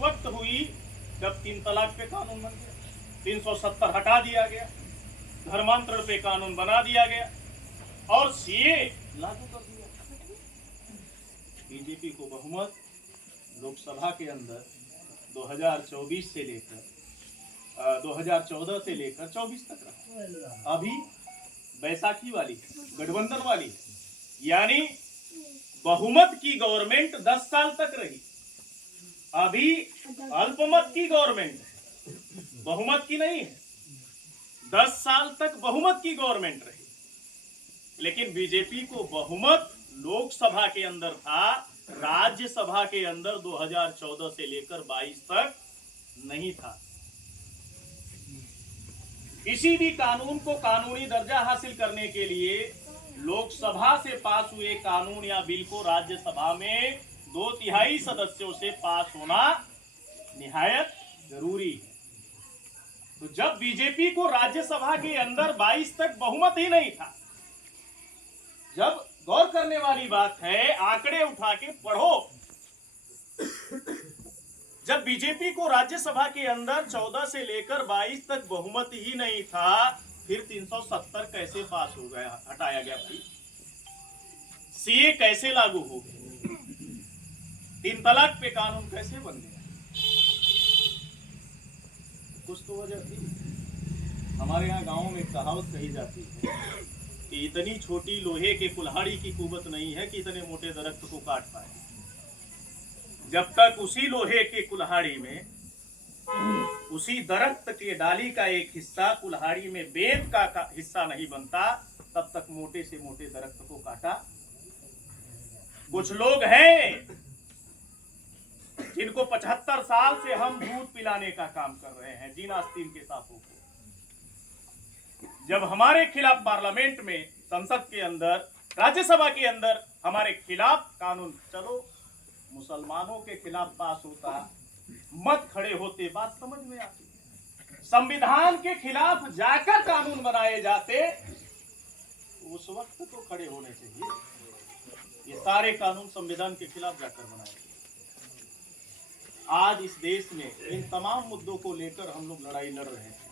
वक्त हुई जब 3 तलाक पे कानून बन गया, 370 हटा दिया गया, धर्मांतरण पे कानून बना दिया गया और सीए लागू कर दिया। बीजेपी को बहुमत लोकसभा के अंदर 2024 से लेकर 2014 से लेकर 24 तक रहा। अभी बैसाखी वाली गठबंधन वाली, यानी बहुमत की गवर्नमेंट 10 साल तक रही। अभी अल्पमत की गवर्नमेंट है, बहुमत की नहीं है। 10 साल तक बहुमत की गवर्नमेंट रही, लेकिन बीजेपी को बहुमत लोकसभा के अंदर था, राज्यसभा के अंदर 2014 से लेकर 22 तक नहीं था। किसी भी कानून को कानूनी दर्जा हासिल करने के लिए लोकसभा से पास हुए कानून या बिल को राज्यसभा में 2/3 सदस्यों से पास होना निहायत जरूरी है। तो जब बीजेपी को राज्यसभा के अंदर 22 तक बहुमत ही नहीं था, जब गौर करने वाली बात है, आंकड़े उठा के पढ़ो, जब बीजेपी को राज्यसभा के अंदर 14 से लेकर 22 तक बहुमत ही नहीं था, फिर 370 कैसे पास हो गया, हटाया गया भाई? सीए कैसे लागू हो गया? 3 तलाक पे कानून कैसे बन गया? कुछ तो वजह थी। हमारे यहाँ गांव में एक कहावत कही जाती है कि इतनी छोटी लोहे के कुल्हाड़ी की कुवत नहीं है कि इतने मोटे दरख्त को काट पाए। जब तक उसी लोहे के कुल्हाड़ी में उसी दरख्त के डाली का एक हिस्सा कुल्हाड़ी में बेंत का हिस्सा नहीं बनता, तब तक मोटे से मोटे दरख्त को काटा। कुछ लोग हैं जिनको 75 साल से हम दूध पिलाने का काम कर रहे हैं, जीन आस्तीन के सांपों को। जब हमारे खिलाफ पार्लियामेंट में, संसद के अंदर, राज्यसभा के अंदर हमारे खिलाफ कानून, चलो मुसलमानों के खिलाफ पास होता, मत खड़े होते, बात समझ में आती। संविधान के खिलाफ जाकर कानून बनाए जाते, उस वक्त तो खड़े होने चाहिए। ये सारे कानून संविधान के खिलाफ जाकर बनाए गए। आज इस देश में इन तमाम मुद्दों को लेकर हम लोग लड़ाई लड़ रहे हैं।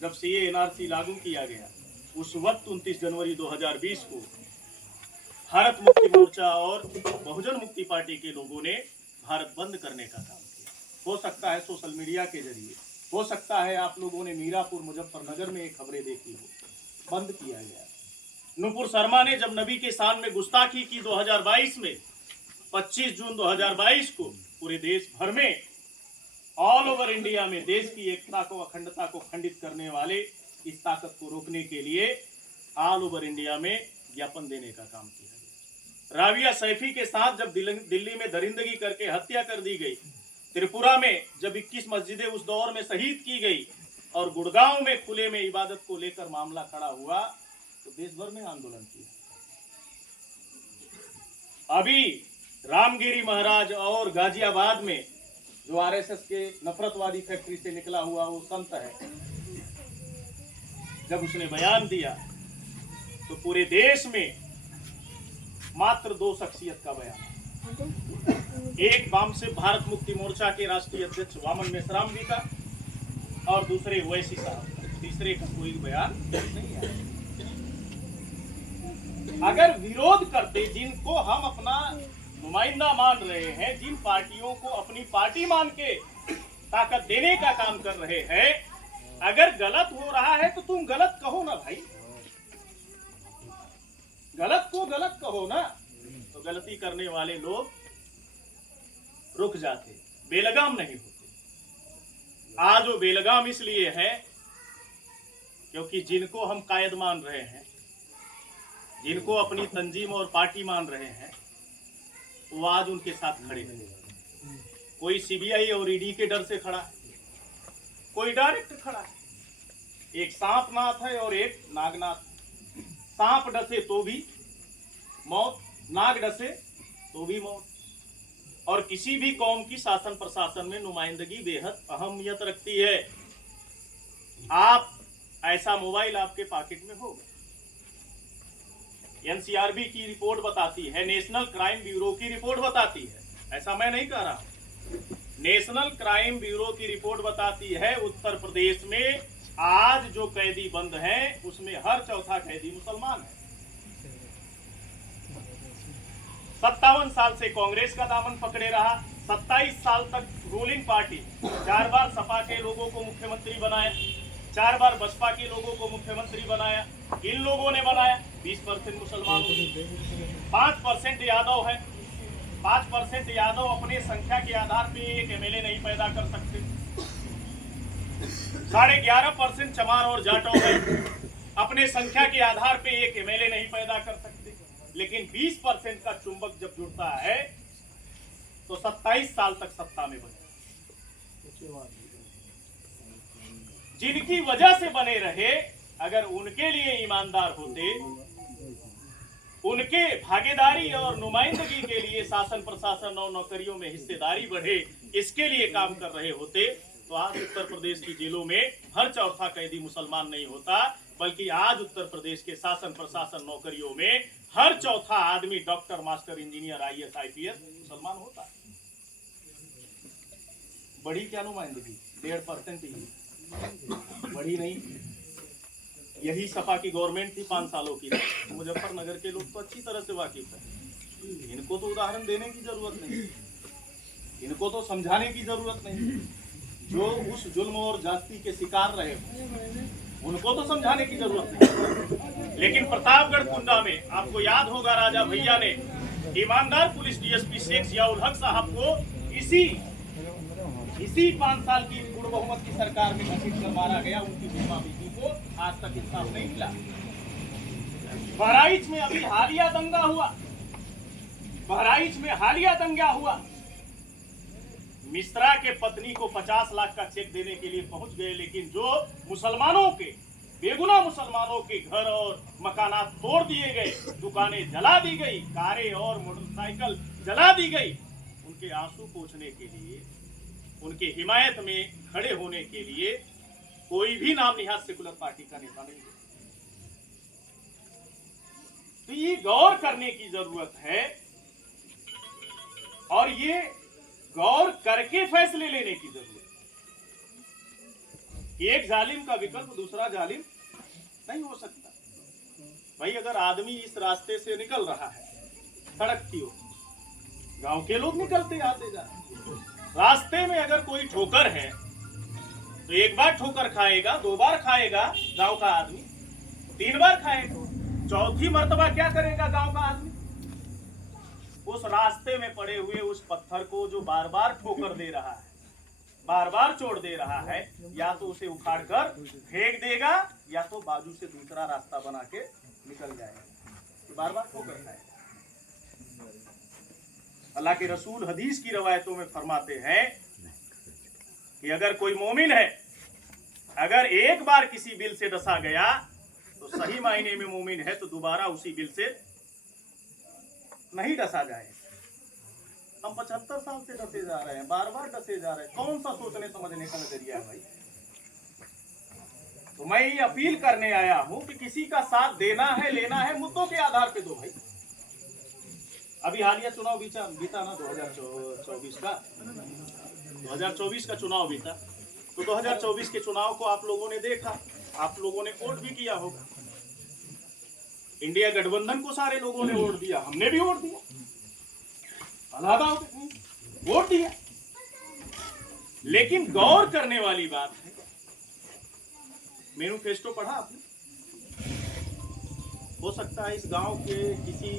जब सीए एनआरसी लागू किया गया, उस वक्त 29 जनवरी 2020 को भारत मुक्ति मोर्चा और बहुजन मुक्ति पार्टी के लोगों ने भारत बंद करने का काम किया। हो सकता है सोशल मीडिया के जरिए, हो सकता है आप लोगों ने मीरापुर, मुजफ्फरनगर में खबरें देखी हो, बंद किया गया। नुपुर शर्मा ने जब नबी के शान में गुस्ताखी की 2022 में, 25 जून 2022 को पूरे देश भर में, ऑल ओवर इंडिया में देश की एकता को, अखंडता को खंडित करने वाले इस ताकत को रोकने के लिए ऑल ओवर इंडिया में ज्ञापन देने का काम किया गया। राबिया सैफी के साथ जब दिल्ली में दरिंदगी करके हत्या कर दी गई, त्रिपुरा में जब 21 मस्जिदें उस दौर में शहीद की गई और गुड़गांव में खुले में इबादत को लेकर मामला खड़ा हुआ, तो देश भर में आंदोलन किया। अभी रामगिरी महाराज और गाजियाबाद में जो आरएसएस के नफरतवादी फैक्ट्री से निकला हुआ वो संत है, जब उसने बयान दिया तो पूरे देश में मात्र 2 शख्सियत का बयान, एक वाम से भारत मुक्ति मोर्चा के राष्ट्रीय अध्यक्ष वामन मेश्राम जी का और दूसरे ओवैसी साहब, तीसरे का कोई बयान नहीं है। अगर विरोध करते, जिनको हम अपना नुमाइंदा मान रहे हैं, जिन पार्टियों को अपनी पार्टी मान के ताकत देने का काम कर रहे हैं, अगर गलत हो रहा है तो तुम गलत कहो ना भाई, गलत को गलत कहो ना। तो गलती करने वाले लोग रुक जाते, बेलगाम नहीं होते। आज वो बेलगाम इसलिए है क्योंकि जिनको हम कायद मान रहे हैं, जिनको अपनी तंजीम और पार्टी मान रहे हैं, वो आज उनके साथ खड़े हैं। कोई सीबीआई और ईडी के डर से खड़ा है, कोई डायरेक्ट खड़ा है। एक सांपनाथ है और एक नागनाथ। सांप डसे तो भी मौत, नाग डसे तो भी मौत। और किसी भी कौम की शासन प्रशासन में नुमाइंदगी बेहद अहमियत रखती है। आप ऐसा मोबाइल आपके पॉकेट में होगा, एनसीआरबी की रिपोर्ट बताती है, नेशनल क्राइम ब्यूरो की रिपोर्ट बताती है, ऐसा मैं नहीं कह रहा। नेशनल क्राइम ब्यूरो की रिपोर्ट बताती है उत्तर प्रदेश में आज जो कैदी बंद हैं उसमें हर चौथा कैदी मुसलमान है। 57 साल से कांग्रेस का दामन पकड़े रहा, 27 साल तक रूलिंग पार्टी 4 बार सपा के लोगों को मुख्यमंत्री बनाया, 4 बार बसपा के लोगों को मुख्यमंत्री बनाया। इन लोगों ने बनाया 20% मुसलमानों, 5% यादव है। 5% यादव अपने संख्या के आधार पे एक एमएलए नहीं पैदा कर सकते। 11.5% चमार और जाटव है, अपने संख्या के आधार पे एक एमएलए नहीं पैदा कर सकते। लेकिन 20% का चुंबक जब जुड़ता है तो 27 साल तक सत्ता में बने, जिनकी वजह से बने रहे। अगर उनके लिए ईमानदार होते, उनके भागीदारी और नुमाइंदगी के लिए शासन प्रशासन और नौकरियों में हिस्सेदारी बढ़े, इसके लिए काम कर रहे होते तो आज उत्तर प्रदेश की जेलों में हर चौथा कैदी मुसलमान नहीं होता, बल्कि आज उत्तर प्रदेश के शासन प्रशासन नौकरियों में हर चौथा आदमी doctor, master, engineer, IAS, IPS मुसलमान होता है। बड़ी क्या नुमाइंदगी, 1.5% ही बड़ी नहीं। यही सपा की गवर्नमेंट थी 5 सालों की। मुजफ्फरनगर के लोग तो अच्छी तरह से वाकिफ है, इनको तो उदाहरण देने की जरूरत नहीं, इनको तो समझाने की जरूरत नहीं। जो उस जुल्म और जाति के शिकार रहे उनको तो समझाने की जरूरत नहीं। लेकिन प्रतापगढ़ कुंडा में आपको याद होगा, राजा भैया ने ईमानदार पुलिस डीएसपी शेख जियाउल हक साहब को इसी 5 साल की पूर्ण बहुमत की सरकार में घसीट कर मारा गया। उनकी बीमा बीती को आज तक इंसाफ नहीं मिला। बहराइच में अभी हालिया दंगा हुआ, बहराइच में हालिया दंगा हुआ। मिश्रा के पत्नी को 50 लाख का चेक देने के लिए पहुंच गए, लेकिन जो मुसलमानों के, बेगुनाह मुसलमानों के घर और मकानात तोड़ दिए गए, दुकानें जला दी गई, कारें और मोटरसाइकिल जला दी गई, उनके आंसू पोंछने के लिए, उनके हिमायत में खड़े होने के लिए कोई भी नाम निहाद सेकुलर पार्टी का नेता नहीं है। तो ये गौर करने की जरूरत है और ये गौर करके फैसले लेने की जरूरत है। एक जालिम का विकल्प दूसरा जालिम नहीं हो सकता। भाई अगर आदमी इस रास्ते से निकल रहा है, सड़क की ओर, गांव के लोग निकलते आते जा रहे, रास्ते में अगर कोई ठोकर है तो एक बार ठोकर खाएगा, 2 बार खाएगा गांव का आदमी, 3 बार खाएगा, चौथी मर्तबा क्या करेगा गांव का आदमी? उस रास्ते में पड़े हुए उस पत्थर को जो बार बार ठोकर दे रहा है, बार बार चोट दे रहा है, या तो उसे उखाड़ कर फेंक देगा या तो बाजू से दूसरा रास्ता बना के निकल जाएगा, बार बार ठोकर खाएगा। अल्लाह के रसूल हदीस की रवायतों में फरमाते हैं कि अगर कोई मोमिन है, अगर एक बार किसी बिल से डसा गया तो सही मायने में मोमिन है, तो दोबारा उसी बिल से नहीं डसा जाए। हम 75 साल से डसे जा रहे हैं, बार बार डसे जा रहे हैं। कौन सा सोचने समझने का नजरिया है भाई? तो मैं ये अपील करने आया हूं कि किसी का साथ देना है, लेना है, मुद्दों के आधार पे दो भाई। अभी हालिया चुनाव बीता ना 2024 का, 2024 का चुनाव बीता, तो 2024 के चुनाव को आप लोगों ने देखा, आप लोगों ने वोट भी किया होगा। इंडिया गठबंधन को सारे लोगों ने वोट दिया, हमने भी वोट दिया, अलहदा वोट दिया। लेकिन गौर करने वाली बात है, मैनिफेस्टो पढ़ा आपने? हो सकता है इस गांव के किसी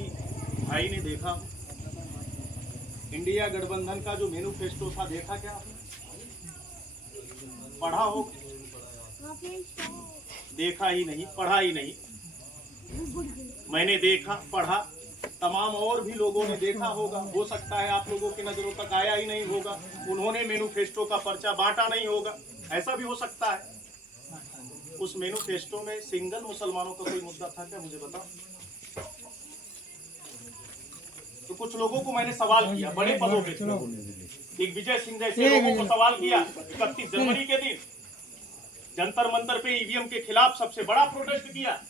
भाई ने देखा, इंडिया गठबंधन का जो मैनिफेस्टो था, देखा क्या आपने? पढ़ा हो? देखा ही नहीं, पढ़ा ही नहीं। मैंने देखा, पढ़ा, तमाम और भी लोगों ने देखा होगा। हो सकता है आप लोगों की नजरों तक आया ही नहीं होगा, उन्होंने मैनिफेस्टो का पर्चा बांटा नहीं होगा, ऐसा भी हो सकता है। उस मैनिफेस्टो में सिंगल मुसलमानों का कोई मुद्दा था क्या? मुझे बताओ। तो कुछ लोगों को मैंने सवाल किया, बड़े पदों पे दिग्विजय सिंह जैसे लोगों को सवाल किया। 31 जनवरी के दिन जंतर मंतर पे ईवीएम के खिलाफ सबसे बड़ा प्रोटेस्ट किया।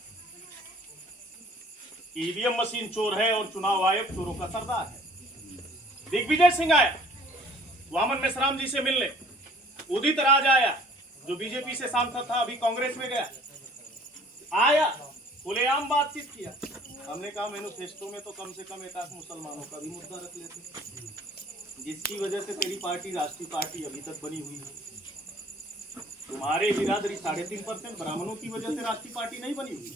ईवीएम मशीन चोर है और चुनाव आयोग चोरों का सरदार है। दिग्विजय सिंह आया, वामन मेश्राम जी से मिलने। उदित राज आया, जो बीजेपी से सांसद था, अभी कांग्रेस में गया, आया, खुलेआम बातचीत किया। हमने कहा मैनिफेस्टो में तो कम से कम एक आध मुसलमानों का भी मुद्दा रख लेते, जिसकी वजह से तेरी पार्टी राष्ट्रीय पार्टी अभी तक बनी हुई है। तुम्हारे बिरादरी 3.5% ब्राह्मणों की वजह से राष्ट्रीय पार्टी नहीं बनी हुई।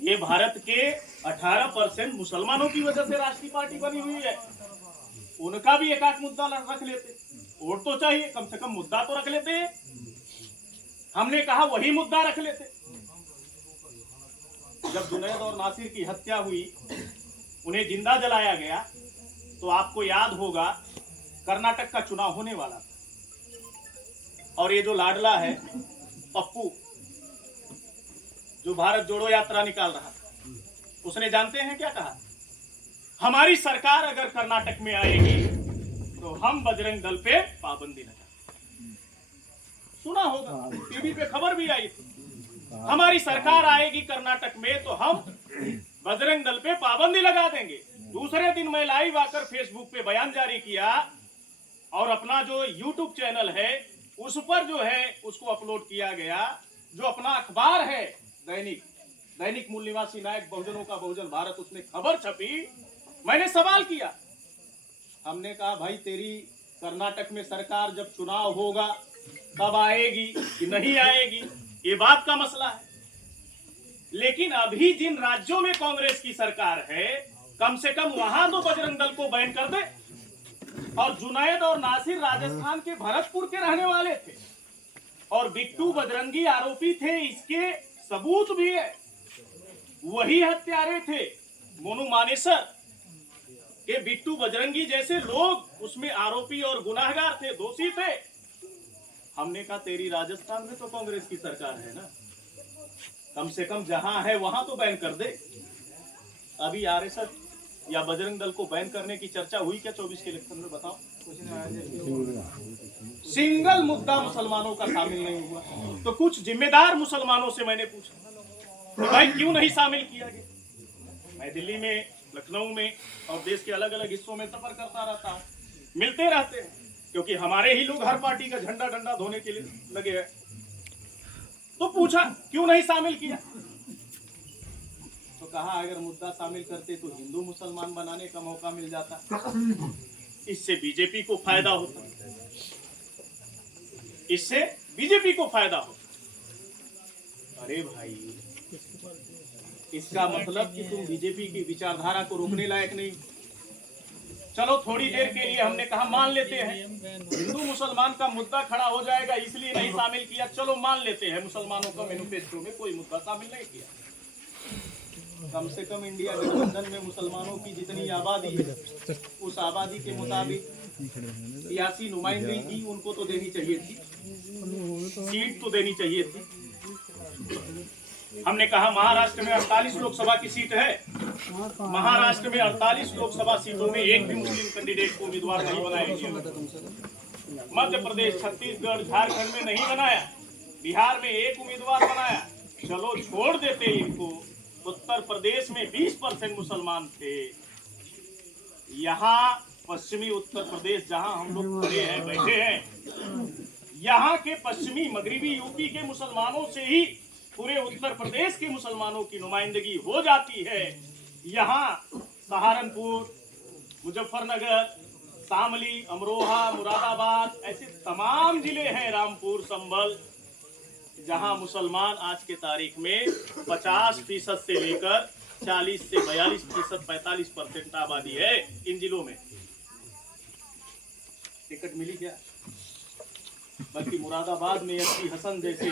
ये भारत के 18% मुसलमानों की वजह से राष्ट्रीय पार्टी बनी हुई है। उनका भी एक आध मुद्दा रख लेते, वोट तो चाहिए, कम से कम मुद्दा तो रख लेते। हमने कहा वही मुद्दा रख लेते। जब जुनैद और नासिर की हत्या हुई, उन्हें जिंदा जलाया गया, तो आपको याद होगा कर्नाटक का चुनाव होने वाला था, और ये जो लाडला है पप्पू, जो भारत जोड़ो यात्रा निकाल रहा था, उसने जानते हैं क्या कहा? हमारी सरकार अगर कर्नाटक में आएगी तो हम बजरंग दल पे पाबंदी लगा। सुना होगा, टीवी पे खबर भी आई थी, हमारी सरकार आएगी कर्नाटक में तो हम बजरंग दल पे पाबंदी लगा देंगे। दूसरे दिन मैं लाइव आकर फेसबुक पे बयान जारी किया, और अपना जो यूट्यूब चैनल है उस पर जो है उसको अपलोड किया गया। जो अपना अखबार है दैनिक मूल निवासी नायक, बहुजनों का बहुजन भारत, उसमें खबर छपी। मैंने सवाल किया, हमने कहा भाई तेरी कर्नाटक में सरकार जब चुनाव होगा तब आएगी कि नहीं आएगी, ये बात का मसला है। लेकिन अभी जिन राज्यों में कांग्रेस की सरकार है, कम से कम वहां तो बजरंग दल को बैन कर दे। और जुनैद और नासिर राजस्थान के भरतपुर के रहने वाले थे, और बिट्टू बजरंगी आरोपी थे, इसके सबूत भी है। वही हत्यारे थे, मोनू मानेसर के बिट्टू बजरंगी जैसे लोग उसमें आरोपी और गुनाहगार थे, दोषी थे। हमने कहा तेरी राजस्थान में तो कांग्रेस की सरकार है ना, कम से कम जहां है वहां तो बैन कर दे। अभी आरएसएस या बजरंग दल को बैन करने की चर्चा हुई क्या 24 के इलेक्शन में? बताओ, सिंगल मुद्दा मुसलमानों का शामिल नहीं हुआ। तो कुछ जिम्मेदार मुसलमानों से मैंने पूछा तो भाई क्यों नहीं शामिल किया गया? मैं दिल्ली में, लखनऊ में और देश के अलग अलग हिस्सों में सफर करता रहता हूँ, मिलते रहते हैं, क्योंकि हमारे ही लोग हर पार्टी का झंडा डंडा धोने के लिए लगे हैं। तो पूछा क्यों नहीं शामिल किया, तो कहा अगर मुद्दा शामिल करते तो हिंदू मुसलमान बनाने का मौका मिल जाता, इससे बीजेपी को फायदा होता, इससे बीजेपी को फायदा होता। अरे भाई, इसका मतलब कि तुम बीजेपी की विचारधारा को रोकने लायक नहीं। चलो थोड़ी देर के लिए हमने कहा मान लेते हैं हिंदू मुसलमान का मुद्दा खड़ा हो जाएगा, इसलिए नहीं शामिल किया। चलो मान लेते हैं मुसलमानों का मैनिफेस्टो में कोई मुद्दा शामिल नहीं किया। कम से कम इंडिया गठबंधन में मुसलमानों की जितनी आबादी है, उस आबादी के मुताबिक सियासी नुमाइंदगी की उनको तो देनी चाहिए थी, सीट तो देनी चाहिए थी। हमने कहा महाराष्ट्र में 48 लोकसभा की सीट है, महाराष्ट्र में 48 लोकसभा सीटों में एक भी मुस्लिम कैंडिडेट को उम्मीदवार नहीं बनाया गया। मध्य प्रदेश, छत्तीसगढ़, झारखंड में नहीं बनाया, बिहार में एक उम्मीदवार बनाया। चलो छोड़ देते इनको। उत्तर प्रदेश में 20% मुसलमान थे। यहाँ पश्चिमी उत्तर प्रदेश जहाँ हम लोग खड़े हैं, बैठे हैं, यहाँ के पश्चिमी मगरिबी यूपी के मुसलमानों से ही पूरे उत्तर प्रदेश के मुसलमानों की नुमाइंदगी हो जाती है। यहाँ सहारनपुर, मुजफ्फरनगर, शामली, अमरोहा, मुरादाबाद, ऐसे तमाम जिले हैं, रामपुर, संभल, जहां मुसलमान आज के तारीख में 50% से लेकर 40 से 42%, 45% आबादी है इन जिलों में। टिकट मिली क्या? बल्कि मुरादाबाद में एसपी हसन जैसे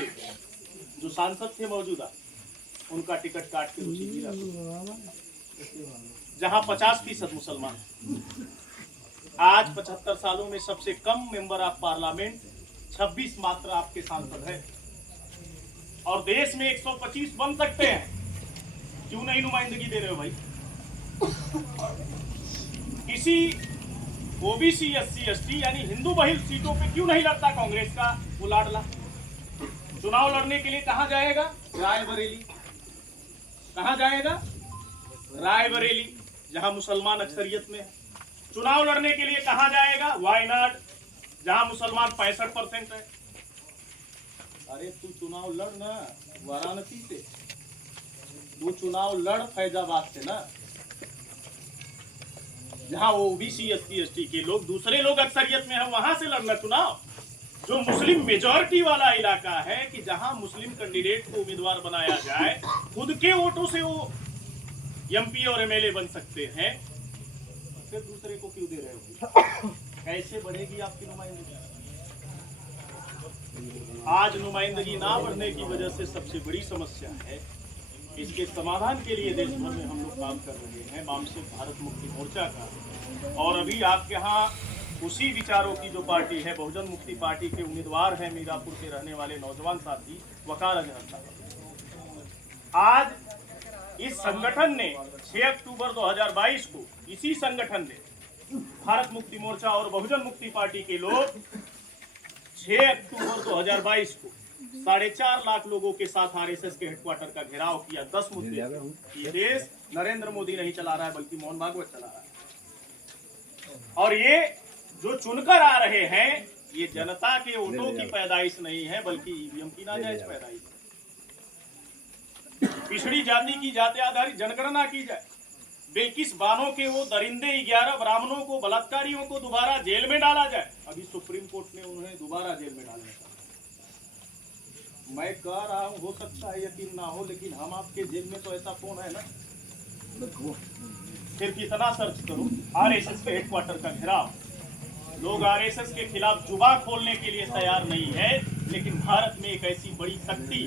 जो सांसद थे मौजूदा, उनका टिकट काट के उसी जिला, जहां 50% मुसलमान। आज 75 सालों में सबसे कम मेंबर ऑफ पार्लियामेंट 26 मात्र आपके सांसद है, और देश में 125 बन सकते हैं। क्यों नहीं नुमाइंदगी दे रहे हो भाई? किसी ओबीसी, एससी, एसटी यानी हिंदू बहुल सीटों पे क्यों नहीं लड़ता कांग्रेस का वो लाडला? चुनाव लड़ने के लिए कहां जाएगा? रायबरेली। कहां जाएगा? रायबरेली, जहां मुसलमान अक्सरियत में है। चुनाव लड़ने के लिए कहां जाएगा? वायनाड, जहां मुसलमान 65% है। अरे तू चुनाव लड़ ना वाराणसी से, तू चुनाव लड़ फैजाबाद से ना, जहां ओबीसी एससी एसटी के लोग, दूसरे लोग अक्सरियत में है, वहां से लड़ना चुनाव। जो मुस्लिम मेजॉरिटी वाला इलाका है कि जहां मुस्लिम कैंडिडेट को उम्मीदवार बनाया जाए, खुद के वोटों से वो एमपी और एमएलए बन सकते हैं, फिर दूसरे को क्यों दे रहे हो? कैसे बढ़ेगी आपकी नुमाइंदगी? आज नुमाइंदगी ना बढ़ने की वजह से सबसे बड़ी समस्या है। इसके समाधान के लिए देश भर में हम लोग काम कर रहे हैं, वामसिक भारत मुक्ति मोर्चा का। और अभी आपके यहाँ उसी विचारों की जो पार्टी है, बहुजन मुक्ति पार्टी के उम्मीदवार हैं मीरापुर के रहने वाले नौजवान साथी वकार अजहर साहब। आज इस संगठन ने 6 अक्टूबर 2022 को, इसी संगठन ने, भारत मुक्ति मोर्चा और बहुजन मुक्ति पार्टी के लोग 6 अक्टूबर 2022 को 4.5 लाख लोगों के साथ आरएसएस के हेडक्वार्टर का घेराव किया। 10 मुद्दे। ये देश नरेंद्र मोदी नहीं चला रहा है, बल्कि मोहन भागवत चला रहा है। और ये जो चुनकर आ रहे हैं, ये जनता के वोटों की पैदाइश नहीं है, बल्कि ईवीएम की नाजायज पैदाइश है। पिछड़ी जाति की जाति आधारित जनगणना की जाए, बेकिस बानों के वो दरिंदे 11 ब्राह्मणों को, बलात्कारियों को दोबारा जेल में डाला जाए। अभी सुप्रीम कोर्ट ने उन्हें दोबारा जेल में डालने का, मैं कह रहा हूँ, हो सकता है यकीन ना हो, लेकिन हम आपके जेल में तो ऐसा फोन है ना, फिर कितना सर्च करो। आरएसएस के हेडक्वार्टर का घेराव, लोग आरएसएस के खिलाफ जुबान खोलने के लिए तैयार नहीं है, लेकिन भारत में एक ऐसी बड़ी शक्ति,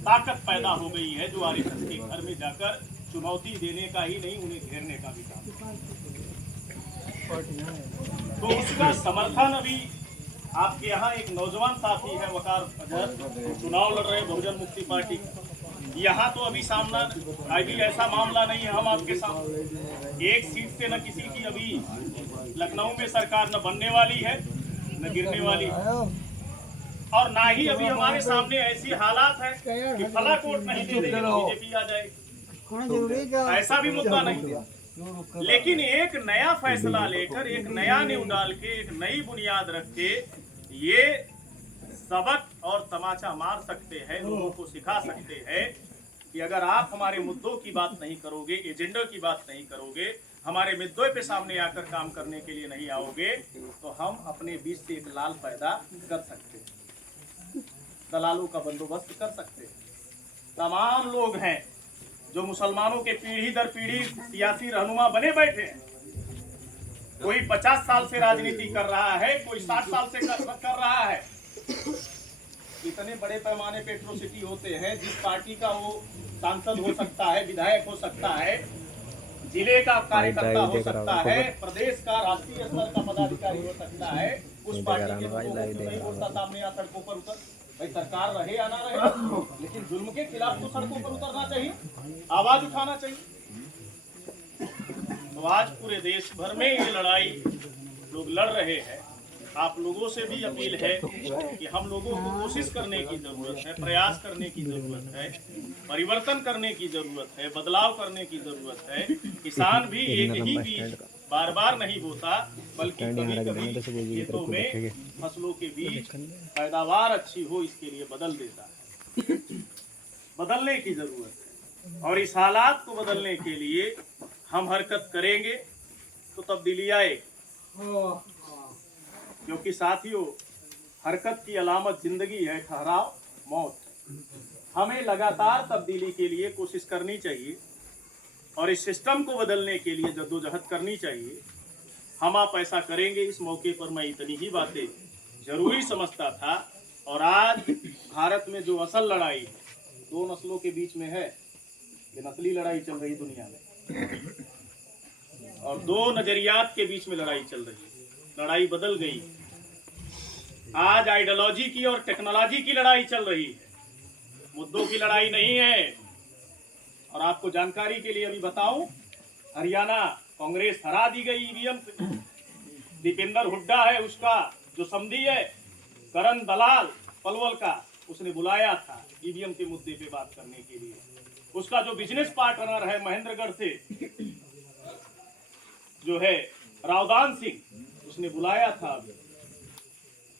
ताकत पैदा हो गई है जो आरएसएस के घर में जाकर चुनौती देने का ही नहीं, उन्हें घेरने का भी काम। तो उसका समर्थन अभी आपके यहाँ एक नौजवान साथी है वकार अजहर, चुनाव लड़ रहे बहुजन मुक्ति पार्टी। यहाँ तो अभी सामना अभी ऐसा मामला नहीं है, हम आपके सामने एक सीट से न किसी की अभी लखनऊ में सरकार न बनने वाली है न गिरने वाली है, और ना ही अभी हमारे सामने ऐसी हालात है कि फला कोट नहीं दे देंगे बीजेपी आ जाएगी, ऐसा भी मुद्दा नहीं। लेकिन एक नया फैसला लेकर, एक नया नींव डाल के, एक नई बुनियाद रख के ये सबक और तमाचा मार सकते हैं, लोगों को सिखा सकते हैं कि अगर आप हमारे मुद्दों की बात नहीं करोगे, एजेंडा की बात नहीं करोगे, हमारे मुद्दों पे सामने आकर काम करने के लिए नहीं आओगे, तो हम अपने बीच से एक लाल पैदा कर सकते हैं, दलालों का बंदोबस्त कर सकते हैं। तमाम लोग हैं जो मुसलमानों के पीढ़ी दर पीढ़ी सियासी रहनुमा बने बैठे हैं। कोई 50 साल से राजनीति कर रहा है, कोई 60 साल से कर रहा है। इतने बड़े पैमाने पे एट्रोसिटी होते हैं, जिस पार्टी का वो सांसद हो सकता है, विधायक हो सकता है, जिले का कार्यकर्ता हो सकता है, प्रदेश का राष्ट्रीय स्तर का पदाधिकारी हो सकता है, उस पार्टी के लोगों को नहीं बोलता सामने आ सड़कों पर उतर। भाई सरकार रहे या ना रहे, लेकिन जुल्म के खिलाफ तो सड़कों पर उतरना चाहिए, आवाज उठाना चाहिए। तो आज पूरे देश भर में ये लड़ाई लोग लड़ रहे हैं। आप लोगों से भी अपील है कि हम लोगों को कोशिश करने की जरूरत है, प्रयास करने की जरूरत है, परिवर्तन करने की जरूरत है, बदलाव करने की जरूरत है। किसान भी एक ही बीज बार बार नहीं बोता, बल्कि कभी कभी खेतों में फसलों के बीच पैदावार अच्छी हो, इसके लिए बदल देता है। बदलने की जरूरत है, और इस हालात को बदलने के लिए हम हरकत करेंगे तो तब्दीली आएगी। क्योंकि साथियों, हरकत की अलामत जिंदगी है, ठहराव मौत। हमें लगातार तब्दीली के लिए कोशिश करनी चाहिए और इस सिस्टम को बदलने के लिए जद्दोजहद करनी चाहिए। हम आप ऐसा करेंगे। इस मौके पर मैं इतनी ही बातें जरूरी समझता था। और आज भारत में जो असल लड़ाई दो नस्लों के बीच में है, ये नस्ली लड़ाई चल रही दुनिया में, और दो नजरियात के बीच में लड़ाई चल रही है। लड़ाई बदल गई, आज आइडियोलॉजी की और टेक्नोलॉजी की लड़ाई चल रही है, मुद्दों की लड़ाई नहीं है। और आपको जानकारी के लिए अभी बताऊं, हरियाणा कांग्रेस हरा दी गई ईवीएम से। दीपेंद्र हुड्डा है उसका जो समधी है, करण दलाल पलवल का, उसने बुलाया था ईवीएम के मुद्दे पे बात करने के लिए। उसका जो बिजनेस पार्टनर है महेंद्रगढ़ से जो है रावदान सिंह उसने बुलाया था अभी,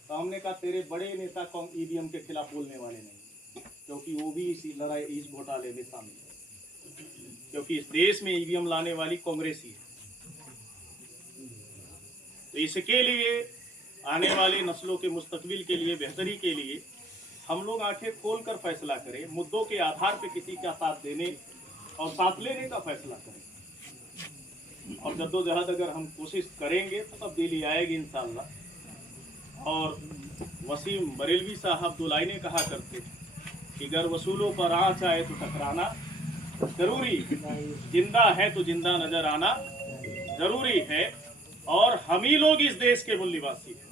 तो हमने कहा तेरे बड़े नेता कौन ईवीएम के खिलाफ बोलने वाले नहीं, क्योंकि वो भी इसी लड़ाई इस घोटाले में शामिल है, क्योंकि इस देश में ईवीएम लाने वाली कांग्रेस ही है। तो इसके लिए आने वाली नस्लों के मुस्तकबिल के लिए, बेहतरी के लिए हम लोग आंखें खोलकर फैसला करें, मुद्दों के आधार पर किसी का साथ देने और साथ लेने का फैसला करें। और जद्दोजहद अगर हम कोशिश करेंगे तो तब्दीली आएगी इंशाअल्लाह। और वसीम बरेलवी साहब दो लाइनें कहा करते कि गर वसूलों पर आँच आए तो टकराना जरूरी, जिंदा है तो जिंदा नजर आना जरूरी है। और हम ही लोग इस देश के मूल निवासी हैं,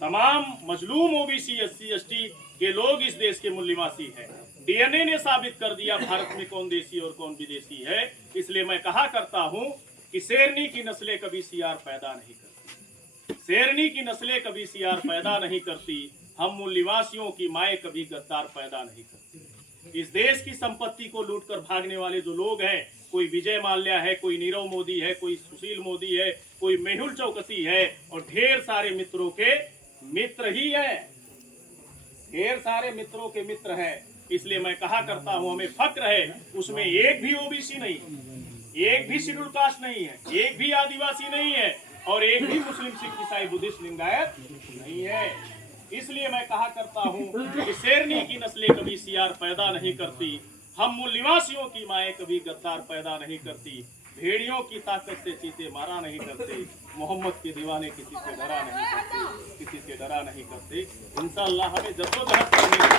तमाम मजलूम ओबीसी एससी एसटी के लोग इस देश के मूल निवासी हैं। डीएनए ने साबित कर दिया भारत में कौन देसी और कौन विदेशी है। इसलिए मैं कहा करता हूं कि शेरनी की नस्लें कभी सियार पैदा नहीं करती, शेरनी की नस्लें कभी सियार पैदा नहीं करती। हम मूल निवासियों की माएँ कभी गद्दार पैदा नहीं करती। इस देश की संपत्ति को लूटकर भागने वाले जो लोग हैं, कोई विजय माल्या है, कोई नीरव मोदी है, कोई सुशील मोदी है, कोई मेहुल चौकसी है, और ढेर सारे मित्रों के मित्र ही है, ढेर सारे मित्रों के मित्र हैं। इसलिए मैं कहा करता हूं हमें फक्र है, उसमें एक भी ओबीसी नहीं, एक भी शेड्यूल कास्ट नहीं है, एक भी आदिवासी नहीं है, और एक भी मुस्लिम सिख ईसाई बुद्धिस्ट लिंगायत नहीं है। इसलिए मैं कहा करता हूं कि शेरनी की नस्लें कभी सियार पैदा नहीं करती, हम मूल निवासियों की माएँ कभी गद्दार पैदा नहीं करती, भेड़ियों की ताकत से चीते मारा नहीं करते, मोहम्मद के दीवाने किसी से डरा नहीं करते, किसी से डरा नहीं करते। इंशाअल्लाह हमें जद्दोजहद करने की,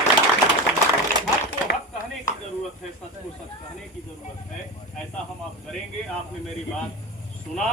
हक को हक कहने की जरूरत है, सच को सच कहने की जरूरत है। ऐसा हम आप करेंगे। आपने मेरी बात सुना,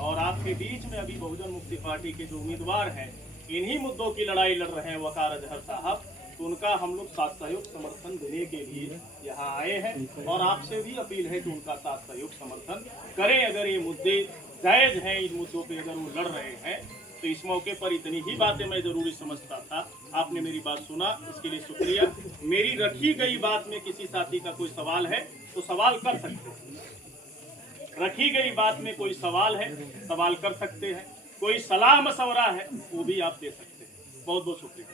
और आपके बीच में अभी बहुजन मुक्ति पार्टी के जो उम्मीदवार हैं, इन्हीं मुद्दों की लड़ाई लड़ रहे हैं वकार अजहर साहब, तो उनका हम लोग साथ सहयोग समर्थन देने के लिए यहाँ आए हैं। और आपसे भी अपील है कि उनका साथ सहयोग समर्थन करें। अगर ये मुद्दे जायज़ हैं, इन मुद्दों पे अगर वो लड़ रहे हैं, तो इस मौके पर इतनी ही बातें मैं ज़रूरी समझता था। आपने मेरी बात सुना, इसके लिए शुक्रिया। मेरी रखी गई बात में किसी साथी का कोई सवाल है तो सवाल कर सकते हैं। रखी गई बात में कोई सवाल है, सवाल कर सकते हैं। कोई सलाह मशवरा है, वो भी आप दे सकते हैं। बहुत बहुत शुक्रिया।